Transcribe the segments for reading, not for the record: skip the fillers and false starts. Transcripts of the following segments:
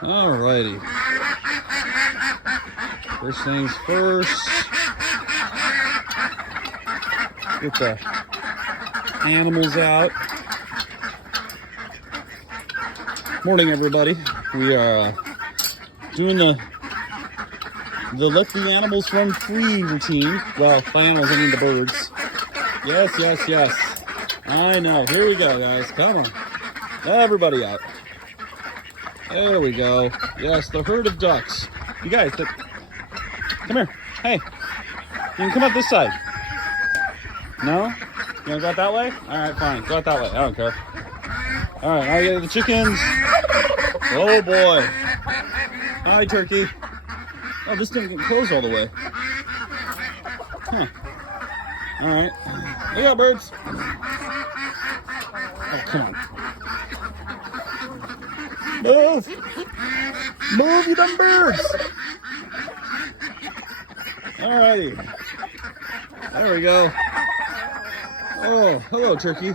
Alrighty. First things first. Get the animals out. Morning, everybody. We are doing the let the animals run free routine. Well, by animals I mean the birds. Yes, yes, yes. I know. Here we go, guys. Come on. Everybody out. There we go. Yes, the herd of ducks. You guys, come here. Hey, you can come up this side. No? You wanna go out that way? Alright, fine. Go out that way. I don't care. Alright, now you got the chickens. Oh boy. Hi, turkey. Oh, this didn't get closed all the way. Huh. Alright. Here you go, birds. Oh, come on. Move! Move, you dumb birds! Alrighty. There we go. Oh, hello, turkey.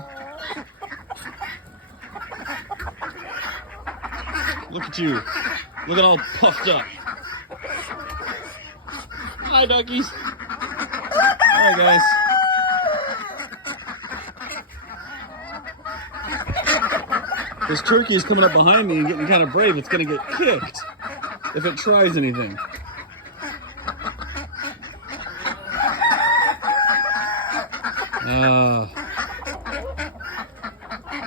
Look at you. Looking all puffed up. Hi, duckies. Alright, guys. This turkey is coming up behind me and getting kind of brave. It's going to get kicked if it tries anything.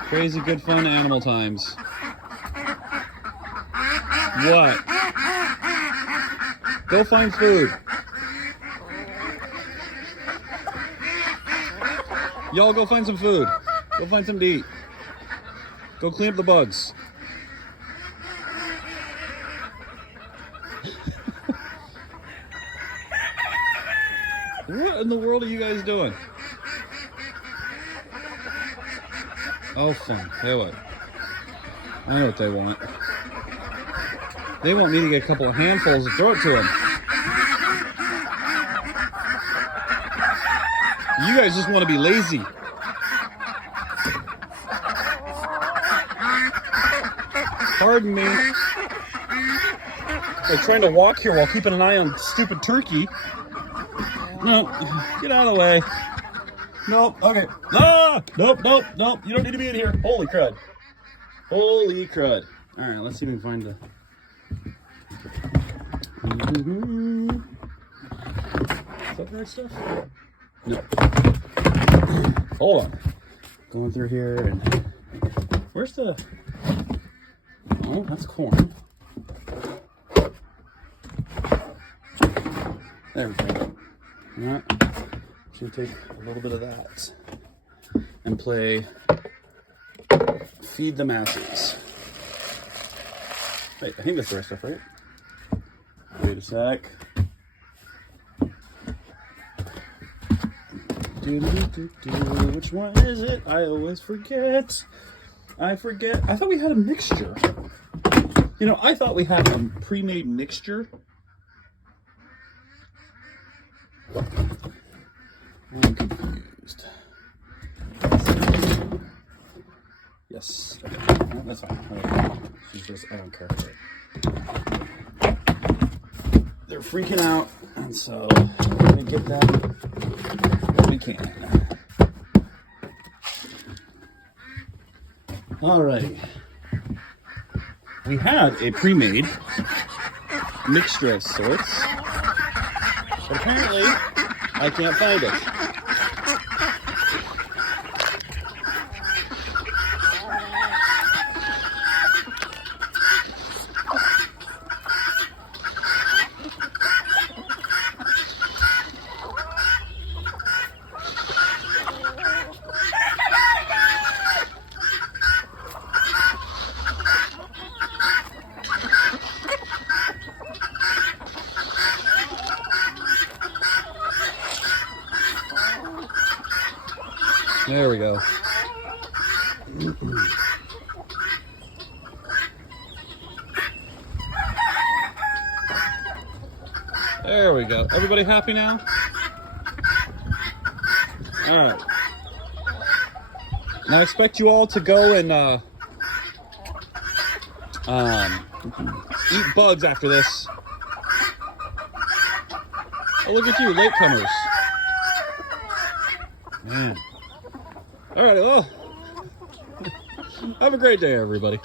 Crazy good fun animal times. What? Go find food. Y'all go find some food. Go find something to eat. Go clean up the bugs. What in the world are you guys doing? Oh, fun. Hey, what? I know what they want. They want me to get a couple of handfuls and throw it to them. You guys just want to be lazy. Pardon me. They're trying to walk here while keeping an eye on stupid turkey. No, get out of the way. Nope, okay. Ah! Nope, nope, nope. You don't need to be in here. Holy crud. Holy crud. Alright, let's see if we can find the... Is that the right stuff? No. Hold on. Going through here and... Where's the... Oh, that's corn. There we go. Alright. Should take a little bit of that and play Feed the Masses. Wait, I think that's the right stuff, right? Wait a sec. Which one is it? I always forget. I forget. I thought we had a mixture. You know, I thought we had a pre-made mixture. I'm confused. Yes. No, that's fine. She's just, I don't care. They're freaking out, and so we're gonna get them when we can. Alrighty. We had a pre-made mixture of sorts, but apparently I can't find it. There we go. There we go. Everybody happy now? All right. And I expect you all to go and eat bugs after this. Oh, look at you, latecomers. Man. All right, well, have a great day, everybody.